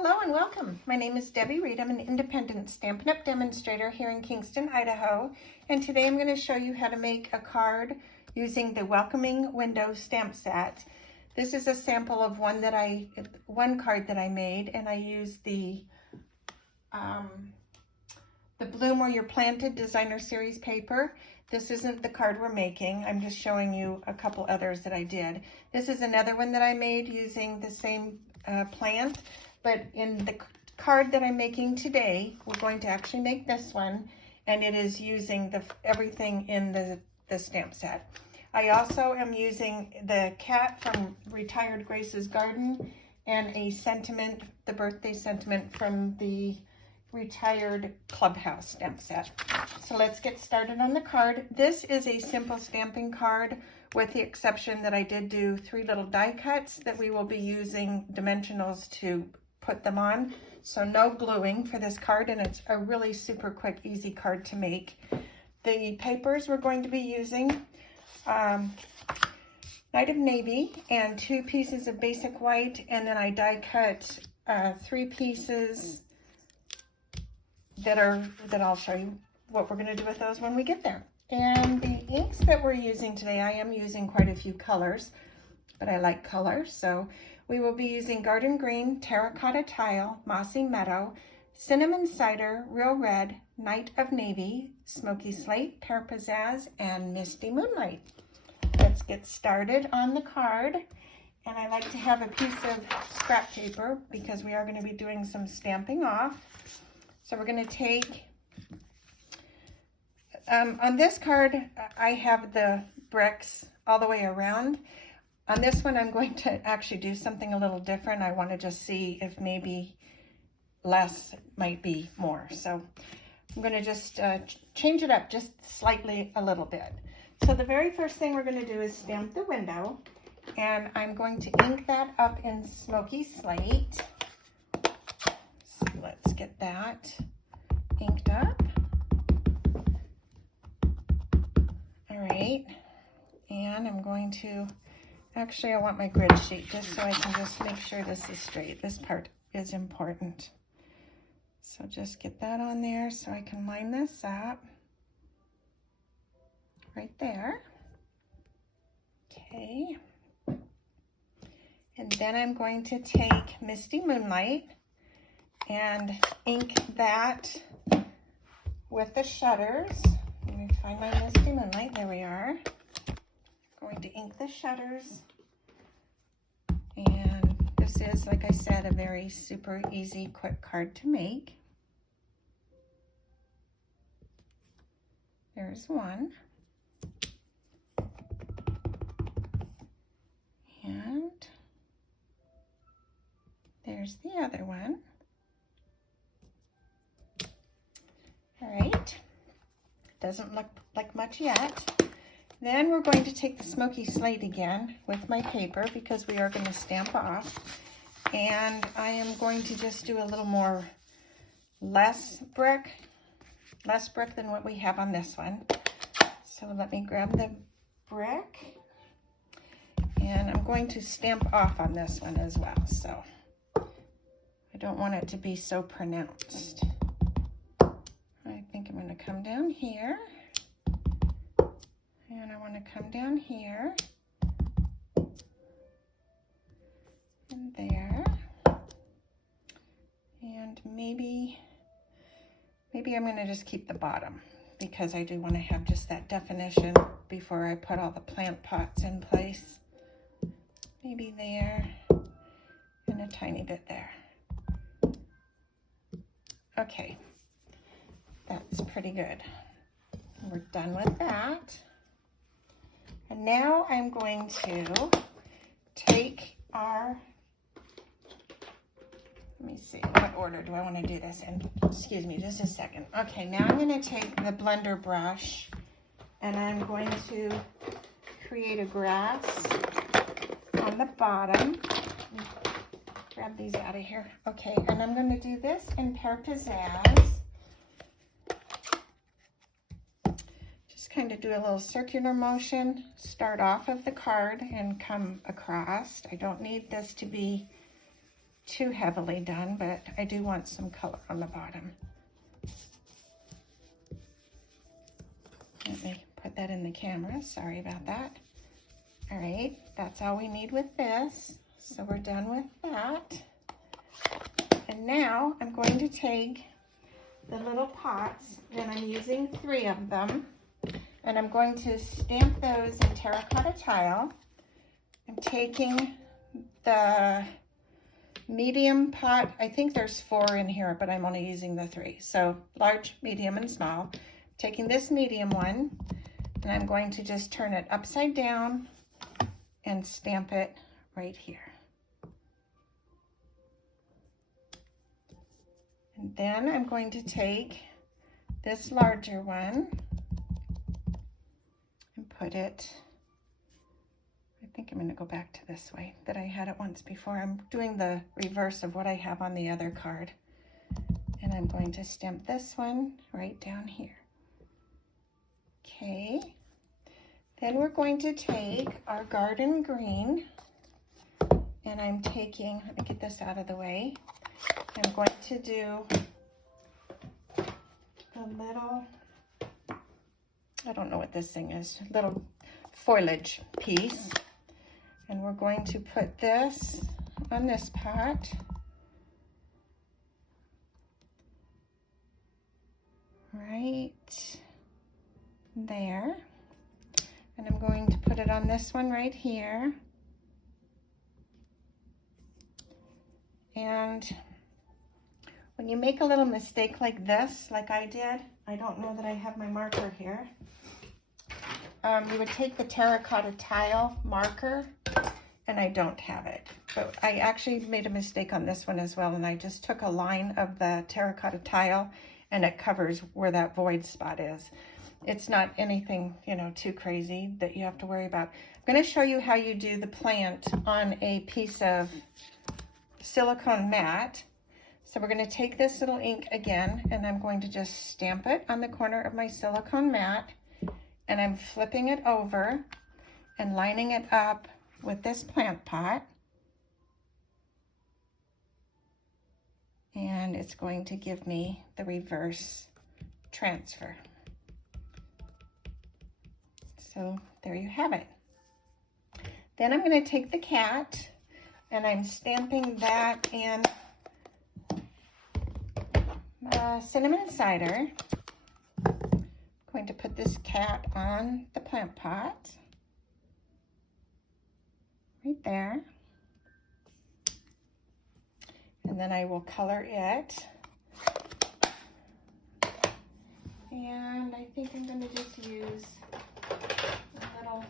Hello and welcome. My name is Debbie Reed. I'm an independent Stampin' Up! Demonstrator here in Kingston, Idaho. And today I'm going to show you how to make a card using the Welcoming Window stamp set. This is a sample of one card that I made, and I used the Bloom Where You're Planted Designer Series paper. This isn't the card we're making. I'm just showing you a couple others that I did. This is another one that I made using the same plant. But in the card that I'm making today, we're going to actually make this one, and it is using everything in the stamp set. I also am using the cat from Retired Grace's Garden and a sentiment, the birthday sentiment from the Retired Clubhouse stamp set. So let's get started on the card. This is a simple stamping card, with the exception that I did do 3 little die cuts that we will be using dimensionals to put them on. So no gluing for this card, and it's a really super quick, easy card to make. The papers we're going to be using, Night of Navy and 2 pieces of basic white, and then I die cut 3 pieces that I'll show you what we're going to do with those when we get there. And the inks that we're using today, I am using quite a few colors, but I like colors, so we will be using Garden Green, Terracotta Tile, Mossy Meadow, Cinnamon Cider, Real Red, Night of Navy, Smoky Slate, Pear, Pizzazz, and Misty Moonlight. Let's get started on the card. And I like to have a piece of scrap paper because we are going to be doing some stamping off. So we're going to take, on this card, I have the bricks all the way around. On this one, I'm going to actually do something a little different. I want to just see if maybe less might be more. So I'm going to just change it up just slightly a little bit. So the very first thing we're going to do is stamp the window. And I'm going to ink that up in Smoky Slate. So let's get that inked up. All right. And I'm going to... Actually, I want my grid sheet just so I can just make sure this is straight. This part is important. So just get that on there so I can line this up. Right there. Okay. And then I'm going to take Misty Moonlight and ink that with the shutters. Let me find my Misty Moonlight. There we are. Going to ink the shutters, and this is, like I said, a very super easy, quick card to make. There's one, and there's the other one. All right, doesn't look like much yet. Then we're going to take the Smoky Slate again with my paper because we are going to stamp off. And I am going to just do a little more less brick than what we have on this one. So let me grab the brick. And I'm going to stamp off on this one as well. So I don't want it to be so pronounced. I think I'm going to come down here. And I want to come down here and there, and maybe I'm going to just keep the bottom because I do want to have just that definition before I put all the plant pots in place. Maybe there and a tiny bit there. Okay, that's pretty good. We're done with that. And now I'm going to take our, let me see, what order do I want to do this in? Excuse me, just a second. Okay, now I'm going to take the blender brush and I'm going to create a grass on the bottom. Grab these out of here. Okay, and I'm going to do this in Pear Pizzazz. Kind of do a little circular motion, start off of the card and come across. I don't need this to be too heavily done, but I do want some color on the bottom. Let me put that in the camera. Sorry about that. All right, that's all we need with this. So we're done with that. And now I'm going to take the little pots, and I'm using 3 of them, and I'm going to stamp those in terracotta tile. I'm taking the medium pot. I think there's 4 in here, but I'm only using the 3. So large, medium, and small. Taking this medium one, and I'm going to just turn it upside down and stamp it right here. And then I'm going to take this larger one and put it, I think I'm going to go back to this way that I had it once before. I'm doing the reverse of what I have on the other card. And I'm going to stamp this one right down here. Okay. Then we're going to take our garden green, and I'm taking, let me get this out of the way. I'm going to do a little, I don't know what this thing is, little foliage piece. And we're going to put this on this pot. Right there. And I'm going to put it on this one right here. And when you make a little mistake like this, like I did, I don't know that I have my marker here. You would take the terracotta tile marker, and I don't have it. But I actually made a mistake on this one as well, and I just took a line of the terracotta tile, and it covers where that void spot is. It's not anything, you know, too crazy that you have to worry about. I'm going to show you how you do the plant on a piece of silicone mat. So we're going to take this little ink again, and I'm going to just stamp it on the corner of my silicone mat, and I'm flipping it over and lining it up with this plant pot. And it's going to give me the reverse transfer. So there you have it. Then I'm going to take the cat, and I'm stamping that in cinnamon cider. I'm going to put this cat on the plant pot right there, and then I will color it. And I think I'm going to just use a little,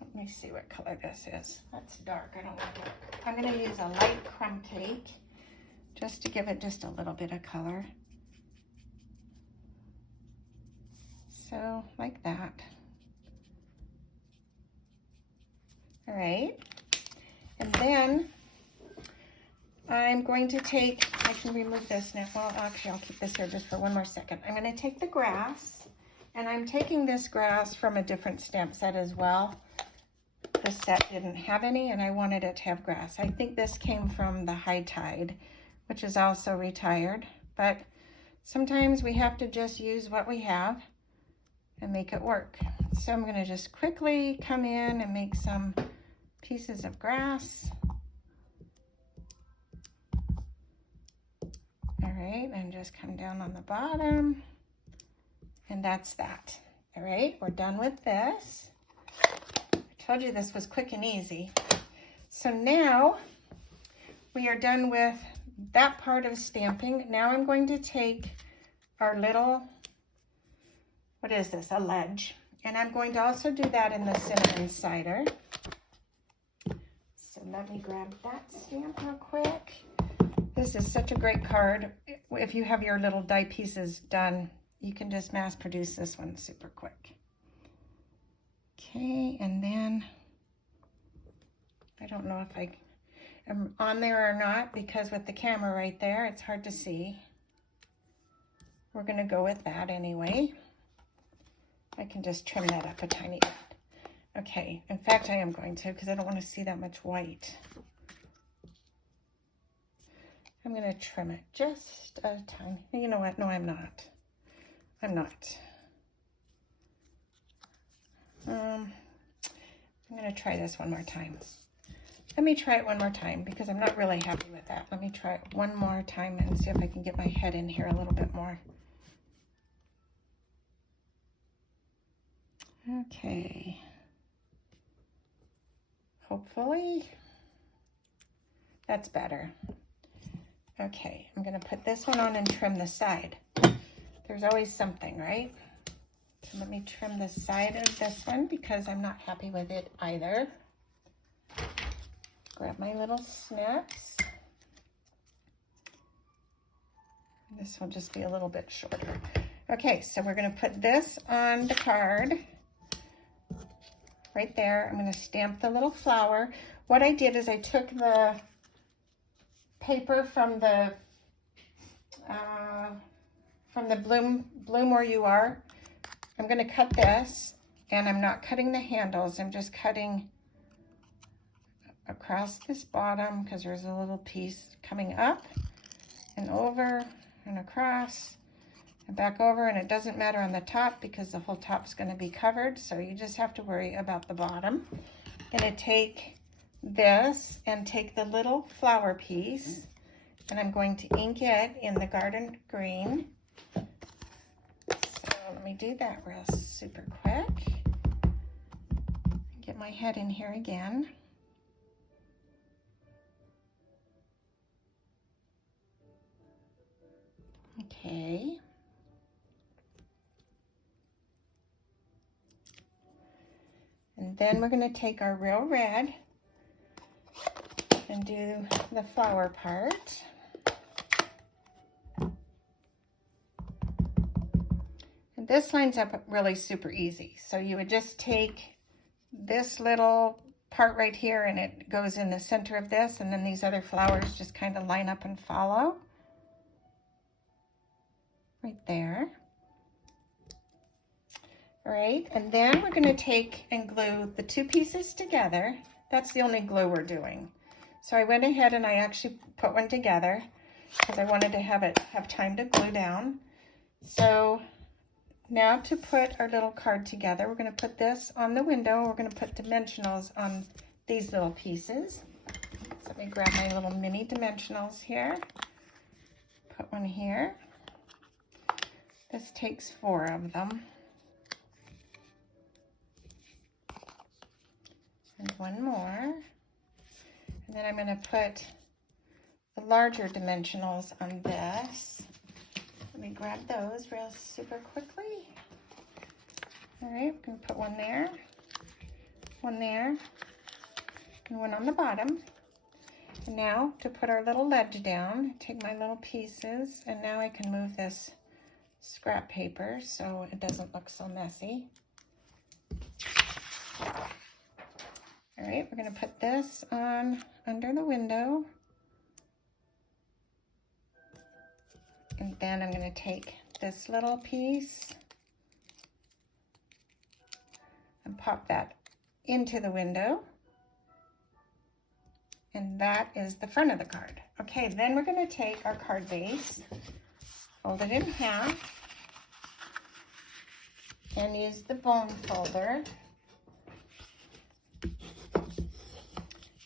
let me see what color this is. That's dark, I don't like it. I'm going to use a light crumb cake just to give it just a little bit of color. So like that. All right. And then I'm going to take, I can remove this now. Well, actually, I'll keep this here just for one more second. I'm going to take the grass, and I'm taking this grass from a different stamp set as well. The set didn't have any, and I wanted it to have grass. I think this came from the High Tide, which is also retired, but sometimes we have to just use what we have and make it work. So I'm going to just quickly come in and make some pieces of grass. All right, and just come down on the bottom, and that's that. All right, we're done with this. I told you this was quick and easy. So now we are done with that part of stamping. Now I'm going to take our little, what is this, a ledge, and I'm going to also do that in the cinnamon cider. So let me grab that stamp real quick. This is such a great card. If you have your little die pieces done, you can just mass produce this one super quick. Okay, and then I don't know if I am on there or not, because with the camera right there, it's hard to see. We're going to go with that anyway. I can just trim that up a tiny bit. Okay, in fact, I am going to, because I don't want to see that much white. I'm going to trim it just a tiny. You know what? No, I'm not. I'm not. I'm going to try this one more time. Let me try it one more time because I'm not really happy with that. Let me try it one more time and see if I can get my head in here a little bit more. Okay. Hopefully that's better. Okay, I'm going to put this one on and trim the side. There's always something, right? So let me trim the side of this one because I'm not happy with it either. Grab my little snips. This will just be a little bit shorter. Okay, so we're going to put this on the card right there. I'm going to stamp the little flower. What I did is I took the paper from the Bloom Where You Are. I'm going to cut this, and I'm not cutting the handles. I'm just cutting across this bottom because there's a little piece coming up and over and across and back over, and it doesn't matter on the top because the whole top's going to be covered, so you just have to worry about the bottom. I'm going to take this and take the little flower piece, and I'm going to ink it in the garden green. So let me do that real super quick. Get my head in here again. Okay. And then we're going to take our real red and do the flower part. And this lines up really super easy. So you would just take this little part right here and it goes in the center of this, and then these other flowers just kind of line up and follow. Right there. All right, and then we're going to take and glue the two pieces together. That's the only glue we're doing. So I went ahead and I actually put one together because I wanted to have time to glue down. So now to put our little card together, we're going to put this on the window. We're going to put dimensionals on these little pieces. So let me grab my little mini dimensionals here. Put one here. This takes 4 of them. And one more. And then I'm going to put the larger dimensionals on this. Let me grab those real super quickly. All right, I'm going to put one there, and one on the bottom. And now to put our little ledge down, take my little pieces, and now I can move this scrap paper so it doesn't look so messy. All right, we're going to put this on under the window. And then I'm going to take this little piece and pop that into the window. And that is the front of the card. Okay, then we're going to take our card base, fold it in half, and use the bone folder.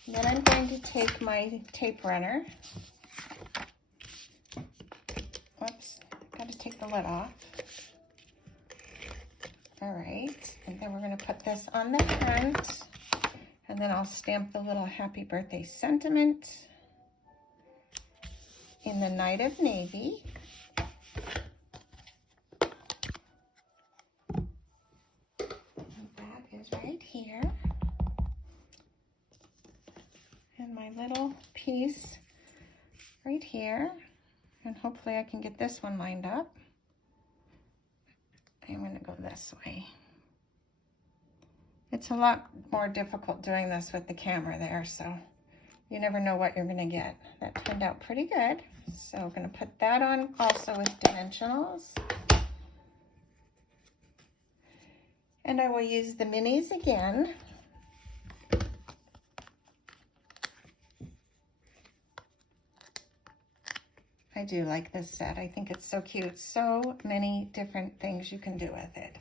And then I'm going to take my tape runner. Whoops, got to take the lid off. All right, and then we're going to put this on the front, and then I'll stamp the little happy birthday sentiment in the Night of Navy. And that is right here. And my little piece right here. And hopefully I can get this one lined up. I'm going to go this way. It's a lot more difficult doing this with the camera there, so you never know what you're going to get. That turned out pretty good. So I'm going to put that on also with dimensionals. And I will use the minis again. I do like this set. I think it's so cute. So many different things you can do with it.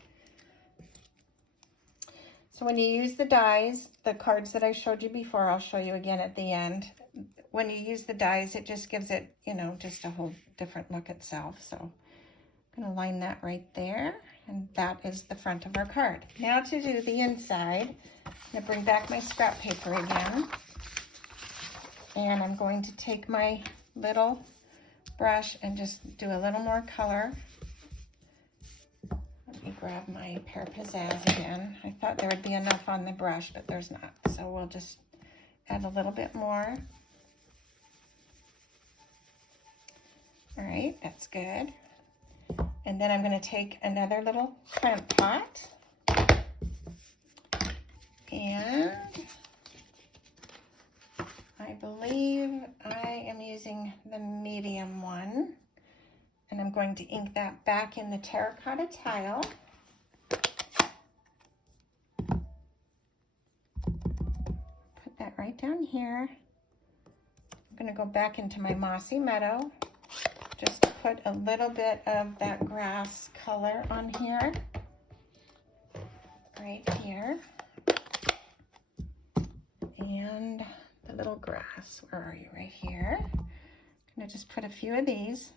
So when you use the dies, the cards that I showed you before, I'll show you again at the end. When you use the dies, it just gives it, you know, just a whole different look itself. So I'm going to line that right there. And that is the front of our card. Now to do the inside, I'm going to bring back my scrap paper again. And I'm going to take my little brush and just do a little more color. Let me grab my Pear pizzazz again. I thought there would be enough on the brush, but there's not. So we'll just add a little bit more. All right, that's good. And then I'm going to take another little plant pot. And I believe I am using the medium one. And I'm going to ink that back in the terracotta tile. Put that right down here. I'm going to go back into my Mossy Meadow. Just put a little bit of that grass color on here. Right here. And the little grass, where are you? Right here. I'm going to just put a few of these.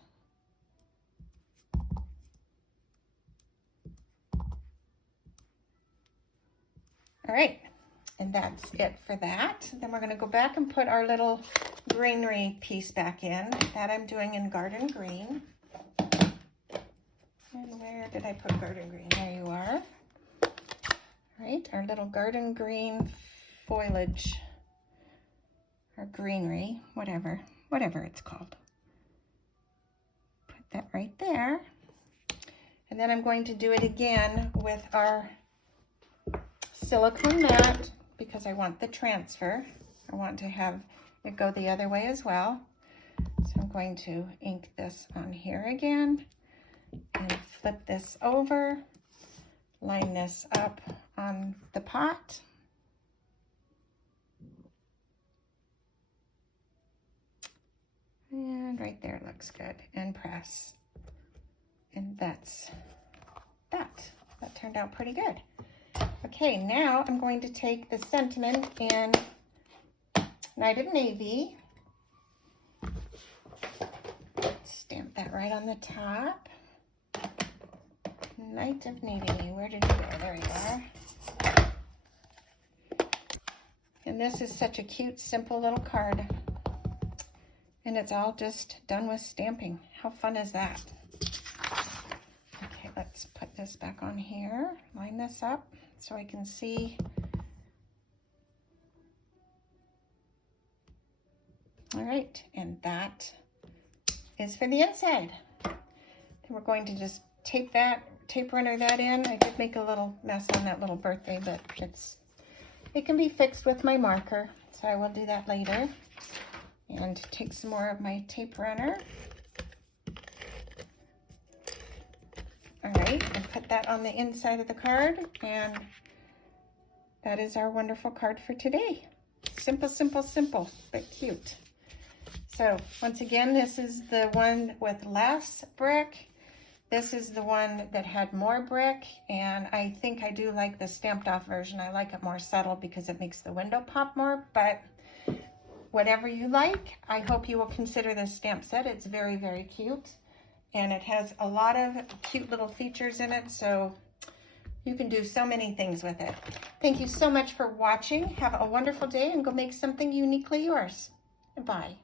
All right, and that's it for that. Then we're going to go back and put our little greenery piece back in. That I'm doing in garden green. And where did I put garden green? There you are. All right, our little garden green foliage, or greenery, whatever it's called. Put that right there. And then I'm going to do it again with our silicone mat, because I want the transfer. I want to have it go the other way as well. So I'm going to ink this on here again and flip this over, line this up on the pot. And right there looks good, and press. And that's that. That turned out pretty good. Okay, now I'm going to take the sentiment in Night of Navy. Stamp that right on the top. Night of Navy, where did you go? There you are. And this is such a cute, simple little card. And it's all just done with stamping. How fun is that? Okay, let's put this back on here. Line this up so I can see. All right, and that is for the inside. Then we're going to just tape runner that in. I did make a little mess on that little birthday, but it can be fixed with my marker, so I will do that later. And take some more of my tape runner. All right, and put that on the inside of the card, and that is our wonderful card for today. Simple, simple, simple, but cute. So once again, this is the one with less brick. This is the one that had more brick, and I think I do like the stamped off version. I like it more subtle because it makes the window pop more, but whatever you like, I hope you will consider this stamp set. It's very, very cute. And it has a lot of cute little features in it, so you can do so many things with it. Thank you so much for watching. Have a wonderful day and go make something uniquely yours. Bye.